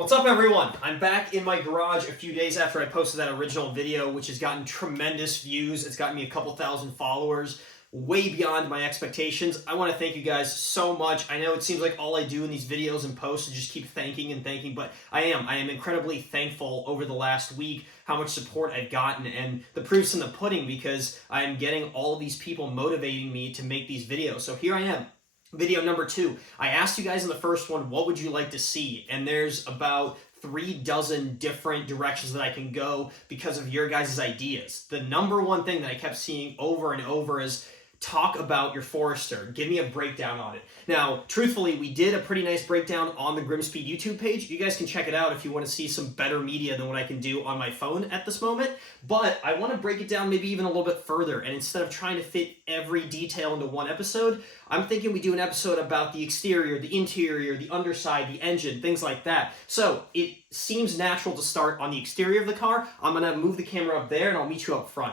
What's up, everyone? I'm back in my garage a few days after I posted that original video, which has gotten tremendous views. It's gotten me a couple thousand followers, way beyond my expectations. I want to thank you guys so much. I know it seems like all I do in these videos and posts is just keep thanking and thanking, but I am incredibly thankful over the last week how much support I've gotten, and the proof's in the pudding because I'm getting all of these people motivating me to make these videos. So here I am. Video number 2. I asked you guys in the first one, what would you like to see? And there's about 3 dozen different directions that I can go because of your guys' ideas. The number one thing that I kept seeing over and over is talk about your Forester. Give me a breakdown on it. Now, truthfully, we did a pretty nice breakdown on the Grimspeed YouTube page. You guys can check it out if you want to see some better media than what I can do on my phone at this moment. But I want to break it down maybe even a little bit further. And instead of trying to fit every detail into one episode, I'm thinking we do an episode about the exterior, the interior, the underside, the engine, things like that. So it seems natural to start on the exterior of the car. I'm going to move the camera up there and I'll meet you up front.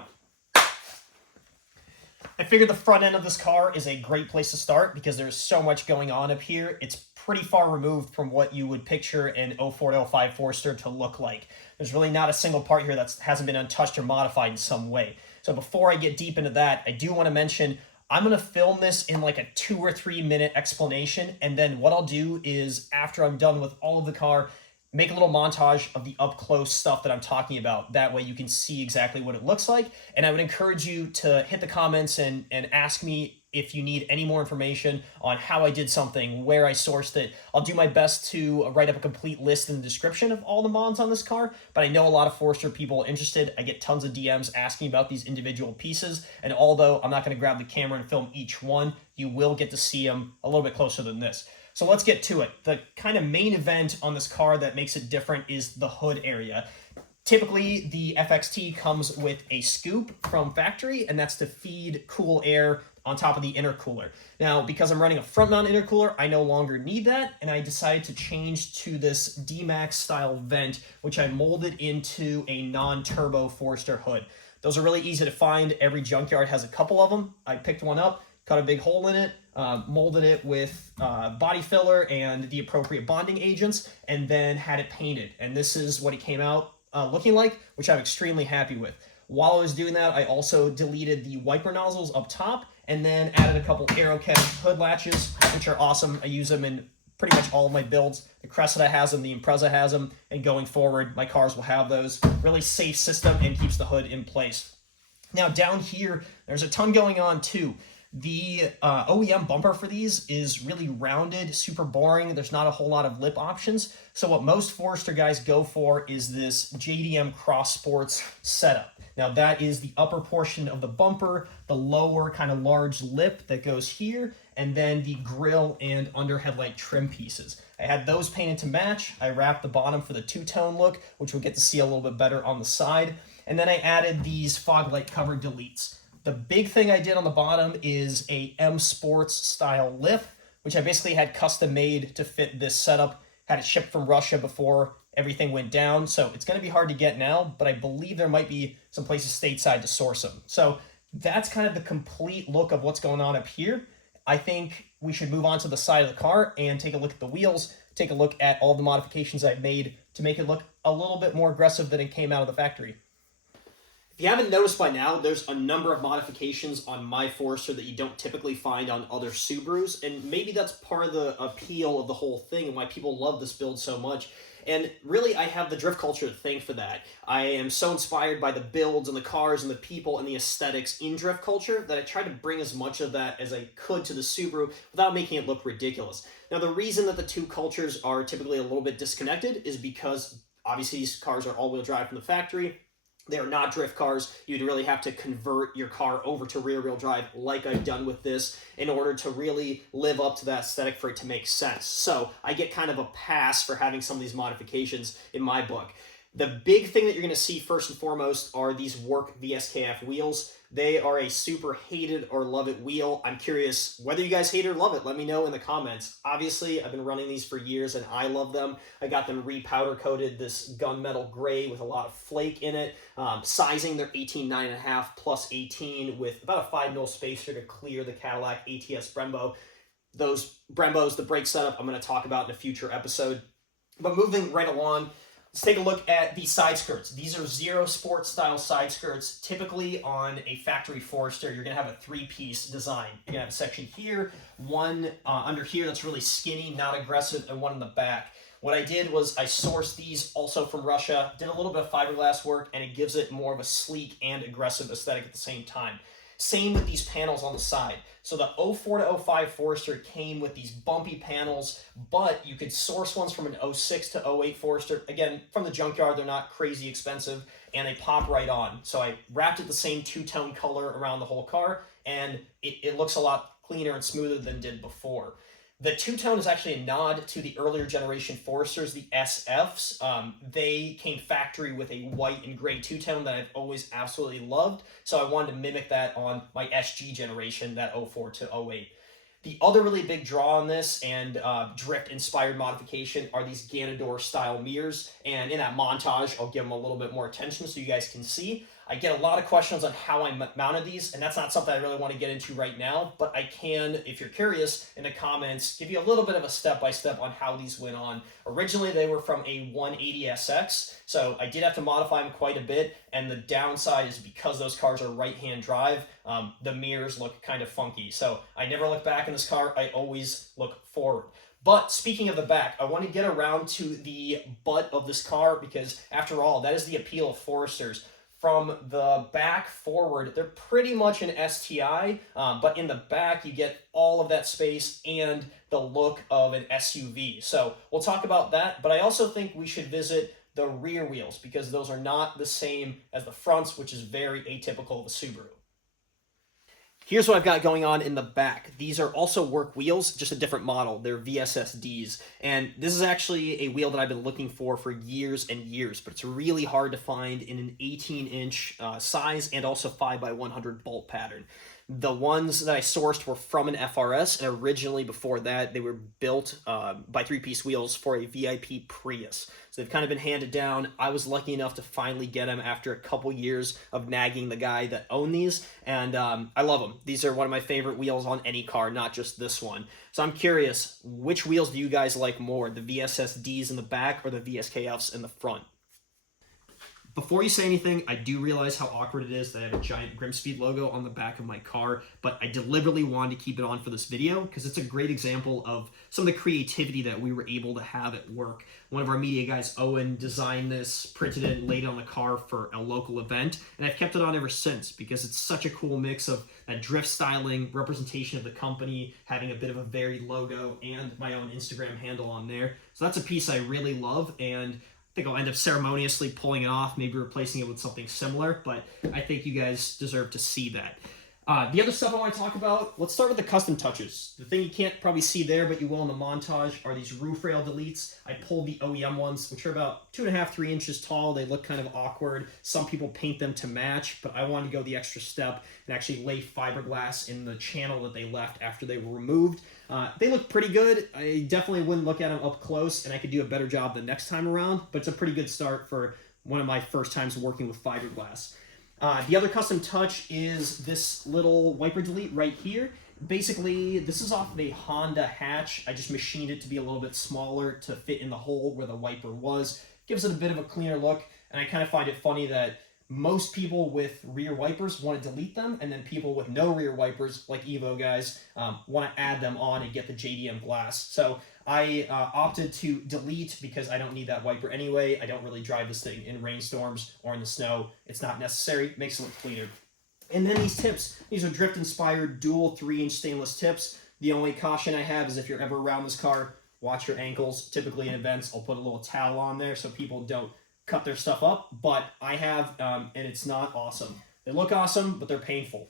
I figured the front end of this car is a great place to start because there's so much going on up here. It's pretty far removed from what you would picture an 04 to 05 Forester to look like. There's really not a single part here that hasn't been untouched or modified in some way. So before I get deep into that, I do want to mention I'm going to film this in like a 2 or 3 minute explanation, and then what I'll do is after I'm done with all of the car, make a little montage of the up-close stuff that I'm talking about. That way you can see exactly what it looks like. And I would encourage you to hit the comments and ask me if you need any more information on how I did something, where I sourced it. I'll do my best to write up a complete list in the description of all the mods on this car, but I know a lot of Forester people are interested. I get tons of DMs asking about these individual pieces, and although I'm not going to grab the camera and film each one, you will get to see them a little bit closer than this. So let's get to it. The kind of main event on this car that makes it different is the hood area. Typically, the FXT comes with a scoop from factory, and that's to feed cool air on top of the intercooler. Now, because I'm running a front mount intercooler, I no longer need that, and I decided to change to this D-Max style vent, which I molded into a non-turbo Forester hood. Those are really easy to find. Every junkyard has a couple of them. I picked one up, cut a big hole in it, molded it with body filler and the appropriate bonding agents, and then had it painted. And this is what it came out looking like, which I'm extremely happy with. While I was doing that, I also deleted the wiper nozzles up top and then added a couple Aerocatch hood latches, which are awesome. I use them in pretty much all of my builds. The Cressida has them, the Impreza has them, and going forward, my cars will have those. Really safe system and keeps the hood in place. Now down here, there's a ton going on too. The OEM bumper for these is really rounded, super boring. There's not a whole lot of lip options. So what most Forester guys go for is this JDM Cross Sports setup. Now that is the upper portion of the bumper, the lower kind of large lip that goes here, and then the grille and under headlight trim pieces. I had those painted to match. I wrapped the bottom for the two-tone look, which we'll get to see a little bit better on the side. And then I added these fog light cover deletes. The big thing I did on the bottom is a M Sports style lip, which I basically had custom made to fit this setup. Had it shipped from Russia before everything went down, so it's going to be hard to get now, but I believe there might be some places stateside to source them. So that's kind of the complete look of what's going on up here. I think we should move on to the side of the car and take a look at the wheels, take a look at all the modifications I've made to make it look a little bit more aggressive than it came out of the factory. If you haven't noticed by now, there's a number of modifications on my Forester that you don't typically find on other Subarus, and maybe that's part of the appeal of the whole thing and why people love this build so much. And really, I have the drift culture to thank for that. I am so inspired by the builds and the cars and the people and the aesthetics in drift culture that I tried to bring as much of that as I could to the Subaru without making it look ridiculous. Now, the reason that the two cultures are typically a little bit disconnected is because obviously these cars are all-wheel drive from the factory. They are not drift cars. You'd really have to convert your car over to rear-wheel drive like I've done with this in order to really live up to that aesthetic for it to make sense. So I get kind of a pass for having some of these modifications in my book. The big thing that you're going to see first and foremost are these work VSKF wheels. They are a super hate it or love it wheel. I'm curious whether you guys hate it or love it. Let me know in the comments. Obviously, I've been running these for years and I love them. I got them re-powder coated this gunmetal gray with a lot of flake in it. Sizing, they're 18.9.5 plus 18 with about a 5mm spacer to clear the Cadillac ATS Brembo. Those Brembos, the brake setup, I'm going to talk about in a future episode. But moving right along, let's take a look at the side skirts. These are Zero Sport style side skirts. Typically on a factory Forester, you're gonna have a three-piece design. You're gonna have a section here, one under here that's really skinny, not aggressive, and one in the back. What I did was I sourced these also from Russia, did a little bit of fiberglass work, and it gives it more of a sleek and aggressive aesthetic at the same time. Same with these panels on the side. So the 04 to 05 Forester came with these bumpy panels, but you could source ones from an 06 to 08 Forester. Again, from the junkyard, they're not crazy expensive, and they pop right on. So I wrapped it the same two-tone color around the whole car, and it looks a lot cleaner and smoother than it did before. The two-tone is actually a nod to the earlier generation Foresters, the SFs. They came factory with a white and gray two-tone that I've always absolutely loved, so I wanted to mimic that on my SG generation, that 04 to 08. The other really big draw on this and drift-inspired modification are these Ganador-style mirrors, and in that montage, I'll give them a little bit more attention so you guys can see. I get a lot of questions on how I mounted these, and that's not something I really want to get into right now, but I can, if you're curious, in the comments, give you a little bit of a step-by-step on how these went on. Originally, they were from a 180SX, so I did have to modify them quite a bit, and the downside is because those cars are right-hand drive, the mirrors look kind of funky. So I never look back in this car, I always look forward. But speaking of the back, I want to get around to the butt of this car because, after all, that is the appeal of Foresters. From the back forward, they're pretty much an STI, but in the back, you get all of that space and the look of an SUV. So we'll talk about that, but I also think we should visit the rear wheels because those are not the same as the fronts, which is very atypical of a Subaru. Here's what I've got going on in the back. These are also work wheels, just a different model. They're VSSDs. And this is actually a wheel that I've been looking for years and years, but it's really hard to find in an 18-inch size and also 5x100 bolt pattern. The ones that I sourced were from an FRS, and originally before that, they were built by three-piece wheels for a VIP Prius. So they've kind of been handed down. I was lucky enough to finally get them after a couple years of nagging the guy that owned these, and I love them. These are one of my favorite wheels on any car, not just this one. So I'm curious, which wheels do you guys like more, the VSSDs in the back or the VSKFs in the front? Before you say anything, I do realize how awkward it is that I have a giant Grimspeed logo on the back of my car, but I deliberately wanted to keep it on for this video because it's a great example of some of the creativity that we were able to have at work. One of our media guys, Owen, designed this, printed it, and laid it on the car for a local event, and I've kept it on ever since because it's such a cool mix of that drift styling, representation of the company, having a bit of a varied logo, and my own Instagram handle on there. So that's a piece I really love, and I think I'll end up ceremoniously pulling it off, maybe replacing it with something similar, but I think you guys deserve to see that. The other stuff I want to talk about, let's start with the custom touches. The thing you can't probably see there, but you will in the montage, are these roof rail deletes. I pulled the OEM ones, which are about 2.5, 3 inches tall. They look kind of awkward. Some people paint them to match, but I wanted to go the extra step and actually lay fiberglass in the channel that they left after they were removed. They look pretty good. I definitely wouldn't look at them up close, and I could do a better job the next time around, but it's a pretty good start for one of my first times working with fiberglass. The other custom touch is this little wiper delete right here. Basically, this is off of a Honda hatch. I just machined it to be a little bit smaller to fit in the hole where the wiper was. Gives it a bit of a cleaner look, and I kind of find it funny that most people with rear wipers want to delete them, and then people with no rear wipers, like Evo guys, want to add them on and get the JDM glass. So I opted to delete because I don't need that wiper anyway. I don't really drive this thing in rainstorms or in the snow. It's not necessary. Makes it look cleaner. And then these tips. These are drift-inspired dual 3-inch stainless tips. The only caution I have is if you're ever around this car, watch your ankles. Typically in events, I'll put a little towel on there so people don't cut their stuff up, but I have, and it's not awesome. They look awesome, but they're painful.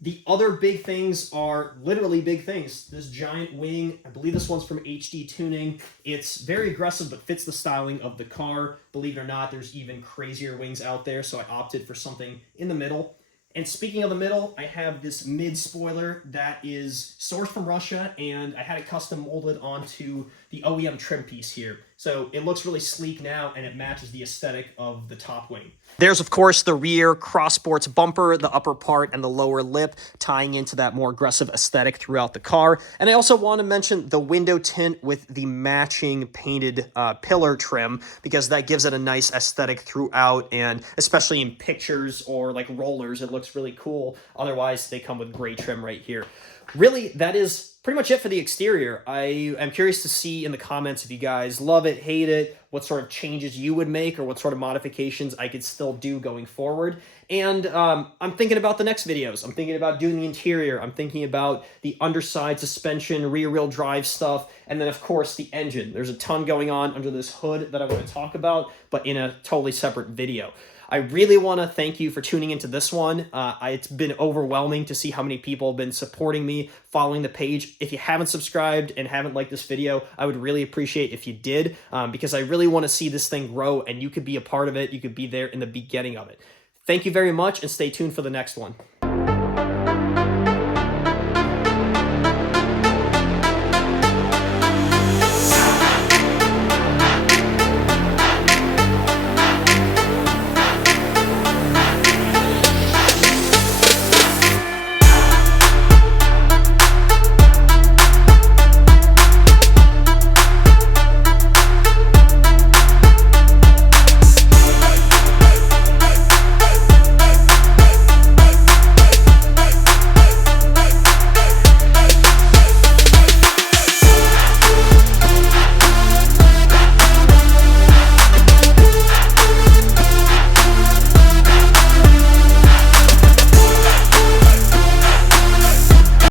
The other big things are literally big things. This giant wing, I believe this one's from HD Tuning. It's very aggressive, but fits the styling of the car. Believe it or not, there's even crazier wings out there, so I opted for something in the middle. And speaking of the middle, I have this mid spoiler that is sourced from Russia, and I had it custom molded onto the OEM trim piece here. So it looks really sleek now, and it matches the aesthetic of the top wing. There's, of course, the rear cross-sports bumper, the upper part, and the lower lip, tying into that more aggressive aesthetic throughout the car. And I also want to mention the window tint with the matching painted pillar trim, because that gives it a nice aesthetic throughout, and especially in pictures or like rollers, it looks really cool. Otherwise, they come with gray trim right here. Really, that is pretty much it for the exterior. I am curious to see in the comments if you guys love it, hate it, what sort of changes you would make, or what sort of modifications I could still do going forward. And I'm thinking about the next videos. I'm thinking about doing the interior. I'm thinking about the underside suspension, rear-wheel drive stuff, and then, of course, the engine. There's a ton going on under this hood that I want to talk about, but in a totally separate video. I really want to thank you for tuning into this one. It's been overwhelming to see how many people have been supporting me, following the page. If you haven't subscribed and haven't liked this video, I would really appreciate if you did, because I really want to see this thing grow, and you could be a part of it. You could be there in the beginning of it. Thank you very much, and stay tuned for the next one.